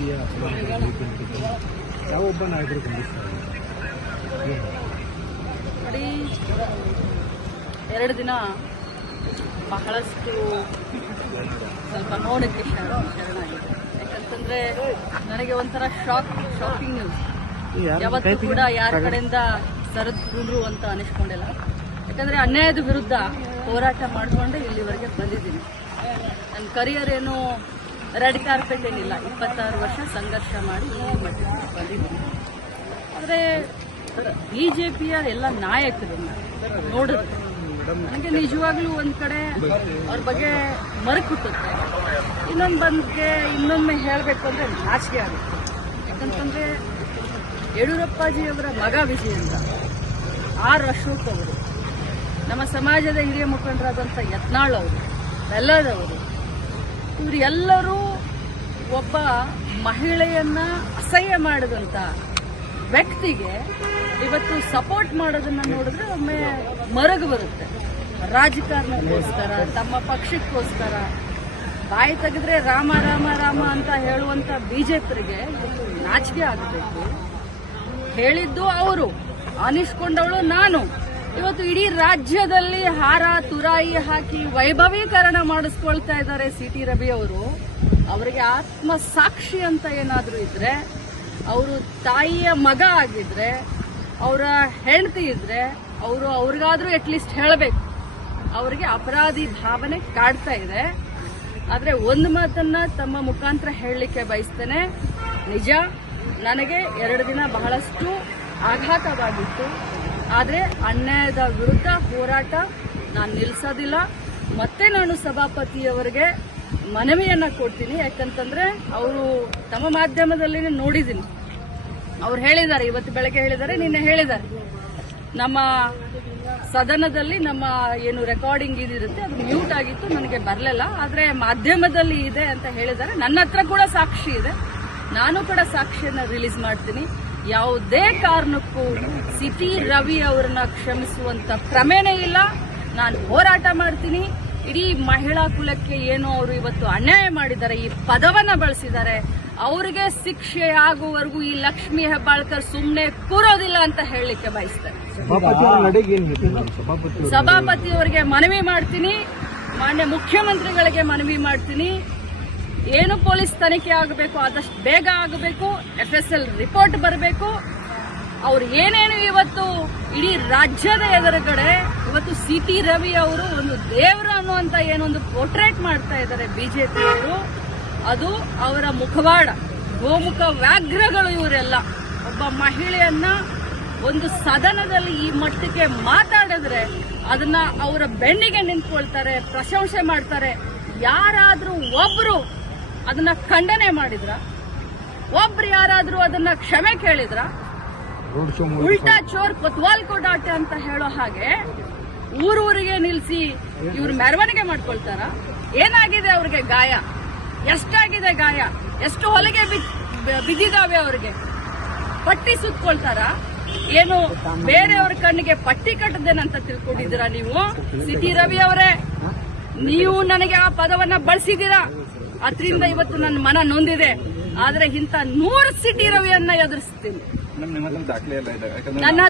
ಬಿಜೆಪಿಯ ಯಾವೊಬ್ಬ ನಾಯಕರು ಖಂಡಿಸ್ತಾರೆ? ನೋಡಿ, 2 ದಿನ ಬಹಳಷ್ಟು ಸ್ವಲ್ಪ ನೋಡಕ್ಕೆ ಶರಣಾಗಿದೆ. ಯಾಕಂತಂದ್ರೆ ನನಗೆ ಒಂಥರ ಶಾಕಿಂಗ್ ನ್ಯೂಸ್. ಯಾವತ್ತೂ ಕೂಡ ಯಾರ ಕಡೆಯಿಂದ ಸರಿದ್ರು ಅಂತ ಅನಿಸ್ಕೊಂಡಿಲ್ಲ. ಯಾಕಂದ್ರೆ ಅನ್ಯಾಯದ ವಿರುದ್ಧ ಹೋರಾಟ ಮಾಡಿಕೊಂಡು ಇಲ್ಲಿವರೆಗೆ ಬಂದಿದ್ದೀನಿ. ನನ್ನ ಕರಿಯರ್ ಏನು ರೆಡ್ ಕಾರ್ಪೆಟ್ ಏನಿಲ್ಲ, 26 ವರ್ಷ ಸಂಘರ್ಷ ಮಾಡಿ ಬಂದಿದ್ದೀನಿ. ಆದರೆ ಬಿಜೆಪಿಯ ಎಲ್ಲ ನಾಯಕರನ್ನ ನೋಡಿದ್ರೆ ನನಗೆ ನಿಜವಾಗ್ಲೂ ಒಂದ್ ಕಡೆ ಅವ್ರ ಬಗ್ಗೆ ಮರುಕುಟ್ಟುತ್ತೆ. ಇನ್ನೊಮ್ಮೆ ಹೇಳಬೇಕು ಅಂದ್ರೆ ನಾಚಿಕೆ ಆಗುತ್ತೆ. ಯಾಕಂತಂದ್ರೆ ಯಡಿಯೂರಪ್ಪಾಜಿಯವರ ಮಗ ವಿಜಯೇಂದ್ರ, ಆರ್ ಅಶೋಕ್ ಅವರು, ನಮ್ಮ ಸಮಾಜದ ಹಿರಿಯ ಮುಖಂಡರಾದಂಥ ಯತ್ನಾಳ್ ಅವರು, ಬೆಲ್ಲದವರು, ಇವರು ಎಲ್ಲರೂ ಒಬ್ಬ ಮಹಿಳೆಯನ್ನ ಅಸಹ್ಯ ಮಾಡಿದಂಥ ವ್ಯಕ್ತಿಗೆ ಇವತ್ತು ಸಪೋರ್ಟ್ ಮಾಡೋದನ್ನ ನೋಡಿದ್ರೆ ಒಮ್ಮೆ ಮರಗು ಬರುತ್ತೆ. ರಾಜಕಾರಣಕ್ಕೋಸ್ಕರ, ತಮ್ಮ ಪಕ್ಷಕ್ಕೋಸ್ಕರ ಬಾಯಿ ತೆಗೆದ್ರೆ ರಾಮ ರಾಮ ರಾಮ ಅಂತ ಹೇಳುವಂತ ಬಿಜೆಪಿಗೆ ನಾಚಿಕೆ ಆಗಬೇಕು. ಹೇಳಿದ್ದು ಅವರು, ಅನಿಸ್ಕೊಂಡವಳು ನಾನು. ಇವತ್ತು ಇಡೀ ರಾಜ್ಯದಲ್ಲಿ ಹಾರ ತುರಾಯಿ ಹಾಕಿ ವೈಭವೀಕರಣ ಮಾಡಿಸ್ಕೊಳ್ತಾ ಇದ್ದಾರೆ ಸಿಟಿ ರವಿ ಅವರು. ಅವರಿಗೆ ಆತ್ಮ ಸಾಕ್ಷಿ ಅಂತ ಏನಾದರೂ ಇದ್ರೆ, ಅವರು ತಾಯಿಯ ಮಗ ಆಗಿದ್ರೆ, ಅವರ ಹೆಂಡತಿ ಇದ್ರೆ ಅವ್ರಿಗಾದ್ರೂ ಅಟ್ಲೀಸ್ಟ್ ಹೇಳಬೇಕು. ಅವರಿಗೆ ಅಪರಾಧಿ ಭಾವನೆ ಕಾಡ್ತಾ ಇದೆ. ಆದರೆ ಒಂದು ಮಾತನ್ನ ತಮ್ಮ ಮುಖಾಂತರ ಹೇಳಲಿಕ್ಕೆ ಬಯಸ್ತೇನೆ. ನಿಜ, ನನಗೆ 2 ದಿನ ಬಹಳಷ್ಟು ಆಘಾತವಾಗಿತ್ತು. ಆದರೆ ಅನ್ಯಾಯದ ವಿರುದ್ಧ ಹೋರಾಟ ನಾನು ನಿಲ್ಲಿಸೋದಿಲ್ಲ. ಮತ್ತೆ ನಾನು ಸಭಾಪತಿಯವರಿಗೆ ಮನವಿಯನ್ನ ಕೊಡ್ತೀನಿ. ಯಾಕಂತಂದ್ರೆ ಅವರು ತಮ್ಮ ಮಾಧ್ಯಮದಲ್ಲಿ ನೋಡಿದ್ದೀನಿ, ಅವ್ರು ಹೇಳಿದ್ದಾರೆ, ಇವತ್ತು ಬೆಳಗ್ಗೆ ಹೇಳಿದ್ದಾರೆ, ನಿನ್ನೆ ಹೇಳಿದ್ದಾರೆ, ನಮ್ಮ ಸದನದಲ್ಲಿ ನಮ್ಮ ಏನು ರೆಕಾರ್ಡಿಂಗ್ ಇದಿರುತ್ತೆ ಅದು ಮ್ಯೂಟ್ ಆಗಿತ್ತು, ನನಗೆ ಬರಲಿಲ್ಲ, ಆದರೆ ಮಾಧ್ಯಮದಲ್ಲಿ ಇದೆ ಅಂತ ಹೇಳಿದ್ದಾರೆ. ನನ್ನ ಹತ್ರ ಕೂಡ ಸಾಕ್ಷಿ ಇದೆ, ನಾನು ಕೂಡ ಸಾಕ್ಷಿಯನ್ನು ರಿಲೀಸ್ ಮಾಡ್ತೀನಿ. ಯಾವುದೇ ಕಾರಣಕ್ಕೂ ಸಿಟಿ ರವಿ ಅವರನ್ನ ಕ್ಷಮಿಸುವಂತ ಕ್ರಮೇನೇ ಇಲ್ಲ. ನಾನು ಹೋರಾಟ ಮಾಡ್ತೀನಿ. ಇಡೀ ಮಹಿಳಾ ಕುಲಕ್ಕೆ ಏನು ಅವರು ಇವತ್ತು ಅನ್ಯಾಯ ಮಾಡಿದ್ದಾರೆ, ಈ ಪದವನ್ನ ಬಳಸಿದ್ದಾರೆ, ಅವರಿಗೆ ಶಿಕ್ಷೆ ಆಗುವವರೆಗೂ ಈ ಲಕ್ಷ್ಮೀ ಹೆಬ್ಬಾಳ್ಕರ್ ಸುಮ್ಮನೆ ಕೂರೋದಿಲ್ಲ ಅಂತ ಹೇಳಲಿಕ್ಕೆ ಬಯಸ್ತಾರೆ. ಸಭಾಪತಿಯವರಿಗೆ ಮನವಿ ಮಾಡ್ತೀನಿ, ಮಾನ್ಯ ಮುಖ್ಯಮಂತ್ರಿಗಳಿಗೆ ಮನವಿ ಮಾಡ್ತೀನಿ. ಏನು ಪೊಲೀಸ್ ತನಿಖೆ ಆಗಬೇಕು ಆದಷ್ಟು ಬೇಗ ಆಗಬೇಕು. FSL ರಿಪೋರ್ಟ್ ಬರಬೇಕು. ಅವ್ರು ಏನೇನು ಇವತ್ತು ಇಡೀ ರಾಜ್ಯದ ಎದುರುಗಡೆ ಇವತ್ತು ಸಿಟಿ ರವಿ ಅವರು ಒಂದು ದೇವರು ಅನ್ನುವಂತ ಏನೊಂದು ಪೋರ್ಟ್ರೇಟ್ ಮಾಡ್ತಾ ಇದ್ದಾರೆ ಬಿಜೆಪಿ ಅವರು, ಅದು ಅವರ ಮುಖವಾಡ, ಗೋಮುಖ ವ್ಯಾಘ್ರಗಳು ಇವರೆಲ್ಲ. ಒಬ್ಬ ಮಹಿಳೆಯನ್ನ ಒಂದು ಸದನದಲ್ಲಿ ಈ ಮಟ್ಟಕ್ಕೆ ಮಾತಾಡಿದ್ರೆ ಅದನ್ನ ಅವರ ಬೆನ್ನಿಗೆ ನಿಂತ್ಕೊಳ್ತಾರೆ, ಪ್ರಶಂಸೆ ಮಾಡ್ತಾರೆ. ಯಾರಾದ್ರೂ ಒಬ್ರು ಅದನ್ನ ಖಂಡನೆ ಮಾಡಿದ್ರ? ಒಬ್ರು ಯಾರಾದ್ರೂ ಅದನ್ನ ಕ್ಷಮೆ ಕೇಳಿದ್ರ? ಉಲ್ಟಾ ಚೋರ್ ಕೊತ್ವಾಲ್ ಕೋ ಡಾಟೆ ಅಂತ ಹೇಳೋ ಹಾಗೆ ಊರೂರಿಗೆ ನಿಲ್ಸಿ ಇವ್ರು ಮೆರವಣಿಗೆ ಮಾಡ್ಕೊಳ್ತಾರ? ಏನಾಗಿದೆ ಅವ್ರಿಗೆ ಗಾಯ? ಎಷ್ಟಾಗಿದೆ ಗಾಯ? ಎಷ್ಟು ಹೊಲಿಗೆ ಬಿದ್ದಿದಾವೆ ಅವ್ರಿಗೆ? ಪಟ್ಟಿ ಸುತ್ಕೊಳ್ತಾರ? ಏನು ಬೇರೆಯವ್ರ ಕಣ್ಣಿಗೆ ಪಟ್ಟಿ ಕಟ್ಟದೇನಂತ ತಿಳ್ಕೊಂಡಿದ್ದೀರಾ ನೀವು? ಸಿಟಿ ರವಿ ಅವರೇ, ನೀವು ನನಗೆ ಆ ಪದವನ್ನ ಬಳಸಿದ್ದೀರಾ, ಅದರಿಂದ ಇವತ್ತು ನನ್ನ ಮನ ನೊಂದಿದೆ. ಆದ್ರೆ ಇಂಥ 100 ಸಿಟಿ ರವಿಯನ್ನ ಎದುರಿಸ್ತೀನಿ. ನನ್ನ